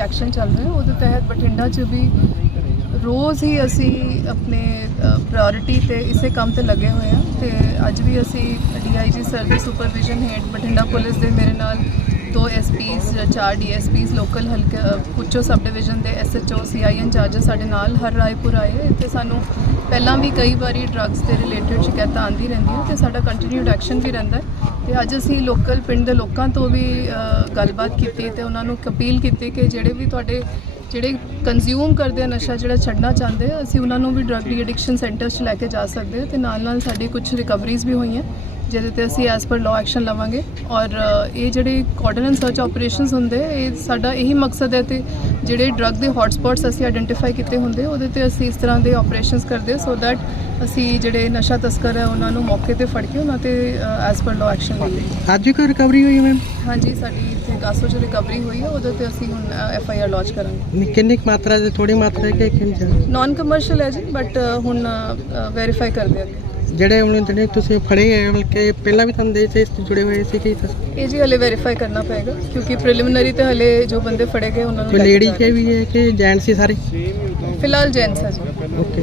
ਅਨਗੋਇੰਗ action ਚੱਲ ਰਿਹਾ, ਉਹਦੇ ਤਹਿਤ ਬਠਿੰਡਾ 'ਚ ਵੀ ਰੋਜ਼ ਹੀ ਅਸੀਂ ਆਪਣੇ ਪ੍ਰਾਇੋਰਟੀ ਤੇ ਇਸੇ ਕੰਮ ਤੇ ਲੱਗੇ ਹੋਏ ਹਾਂ ਤੇ ਅੱਜ ਵੀ ਅਸੀਂ ਡੀਆਈਜੀ ਸਰਵਿਸ ਸੁਪਰਵਿਜ਼ਨ ਹੇਠ ਬਠਿੰਡਾ ਪੁਲਿਸ ਦੇ ਮੇਰੇ ਨਾਲ ਦੋ ਐਸਪੀਸ ਚਾਰ ਡੀਐਸਪੀਸ ਲੋਕਲ ਹਲਕਾ ਪੁੱਛੋ ਸਬ ਡਿਵੀਜ਼ਨ ਦੇ ਐਸਐਚਓ ਸੀਆਈਐਨ ਇੰਚਾਰਜ ਸਾਡੇ ਨਾਲ ਹਰ ਰਾਏਪੁਰ ਆਏ ਇੱਥੇ ਸਾਨੂੰ ਪਹਿਲਾਂ ਵੀ ਕਈ ਵਾਰੀ ਡਰੱਗਸ ਦੇ ਰਿਲੇਟਡ ਸ਼ਿਕਾਇਤਾਂ ਆਉਂਦੀ ਰਹਿੰਦੀਆਂ ਤੇ ਸਾਡਾ ਕੰਟੀਨਿਊਡ ਐਕਸ਼ਨ ਵੀ ਰਹਿੰਦਾ ਹੈ। ਤੇ ਅੱਜ ਅਸੀਂ ਲੋਕਲ ਪਿੰਡ ਦੇ ਲੋਕਾਂ ਤੋਂ ਵੀ ਗੱਲਬਾਤ ਕੀਤੀ ਤੇ ਉਹਨਾਂ ਨੂੰ ਅਪੀਲ ਕੀਤੀ ਕਿ ਜਿਹੜੇ ਵੀ ਤੁਹਾਡੇ, ਜਿਹੜੇ ਕੰਜ਼ਿਊਮ ਕਰਦੇ ਆ ਨਸ਼ਾ ਜਿਹੜਾ ਛੱਡਣਾ ਚਾਹੁੰਦੇ ਆ, ਅਸੀਂ ਉਹਨਾਂ ਨੂੰ ਵੀ ਡਰੱਗ ਡੀ ਐਡਿਕਸ਼ਨ ਸੈਂਟਰਸ 'ਚ ਲੈ ਕੇ ਜਾ ਸਕਦੇ ਹਾਂ ਤੇ ਨਾਲ ਨਾਲ ਸਾਡੀ ਕੁਝ ਰਿਕਵਰੀਜ਼ ਵੀ ਹੋਈਆਂ। ਜਿਹਦੇ ਤੇ ਅਸੀਂ ਐਸ ਪਰ ਲਾਅ ਐਕਸ਼ਨ ਲਵਾਂਗੇ। ਔਰ ਇਹ ਜਿਹੜੇ ਕਾਰਡਨ ਐਂਡ ਸਰਚ ਆਪਰੇਸ਼ਨਸ ਹੁੰਦੇ ਇਹ ਸਾਡਾ ਇਹੀ ਮਕਸਦ ਹੈ ਤੇ ਜਿਹੜੇ ਡਰੱਗ ਦੇ ਹੌਟਸਪੌਟਸ ਅਸੀਂ ਆਇਡੈਂਟੀਫਾਈ ਕੀਤੇ ਹੁੰਦੇ ਉਹਦੇ ਤੇ ਅਸੀਂ ਇਸ ਤਰ੍ਹਾਂ ਦੇ ਆਪਰੇਸ਼ਨਸ ਕਰਦੇ ਸੋ ਦੈਟ ਅਸੀਂ ਜਿਹੜੇ ਨਸ਼ਾ ਤਸਕਰ ਹੈ ਉਹਨਾਂ ਨੂੰ ਮੌਕੇ ਤੇ ਫੜ ਕੇ ਉਹਨਾਂ ਤੇ ਐਸ ਪਰ ਲਾਅ ਐਕਸ਼ਨ ਲਈਏ। ਅੱਜ ਕੋਈ ਰਿਕਵਰੀ ਹੋਈ ਮੈਮ? ਹਾਂਜੀ ਸਾਡੀ ਇੱਥੇ ਗਾਸੋ 'ਚ ਰਿਕਵਰੀ ਹੋਈ ਹੈ ਉਹਦੇ ਤੇ ਅਸੀਂ ਹੁਣ ਐਫ ਆਈ ਆਰ ਲਾਂਚ ਕਰਾਂਗੇ। ਕਿੰਨੀ ਕੁ ਮਾਤਰਾ ਦੇ ਥੋੜੀ ਮਾਤਰਾ ਕਿ ਕਿੰਨੀ? ਨਾਨ ਕਮਰਸ਼ੀਅਲ ਹੈ ਜੀ ਬਟ ਹੁਣ ਵੈਰੀਫਾਈ ਕਰਦੇ ਅੱਗੇ। ਜਿਹੜੇ ਹੁਣ ਜਿਹੜੇ ਤੁਸੀਂ ਫੜੇ ਹੈ ਮਤਲਬ ਕਿ ਪਹਿਲਾਂ ਵੀ ਤੁਹਾਨੂੰ ਦੇ ਇਸ ਤੋਂ ਜੁੜੇ ਹੋਏ ਸੀ ਕਿ ਤੁਸੀਂ? ਇਹ ਜੀ ਹਲੇ ਵੈਰੀਫਾਈ ਕਰਨਾ ਪਏਗਾ ਕਿਉਂਕਿ ਪ੍ਰੀਲਿਮਿਨਰੀ ਤੇ ਹਲੇ ਜੋ ਬੰਦੇ ਫੜੇ ਗਏ ਉਹਨਾਂ ਨੂੰ ਲੇਡੀ ਕੇ ਵੀ ਹੈ। ਕਿ ਜੈਂਟਸ ਸੀ ਸਾਰੇ। ਫਿਲਹਾਲ ਜੈਂਟਸ ਹੈ ਜੀ। ਓਕੇ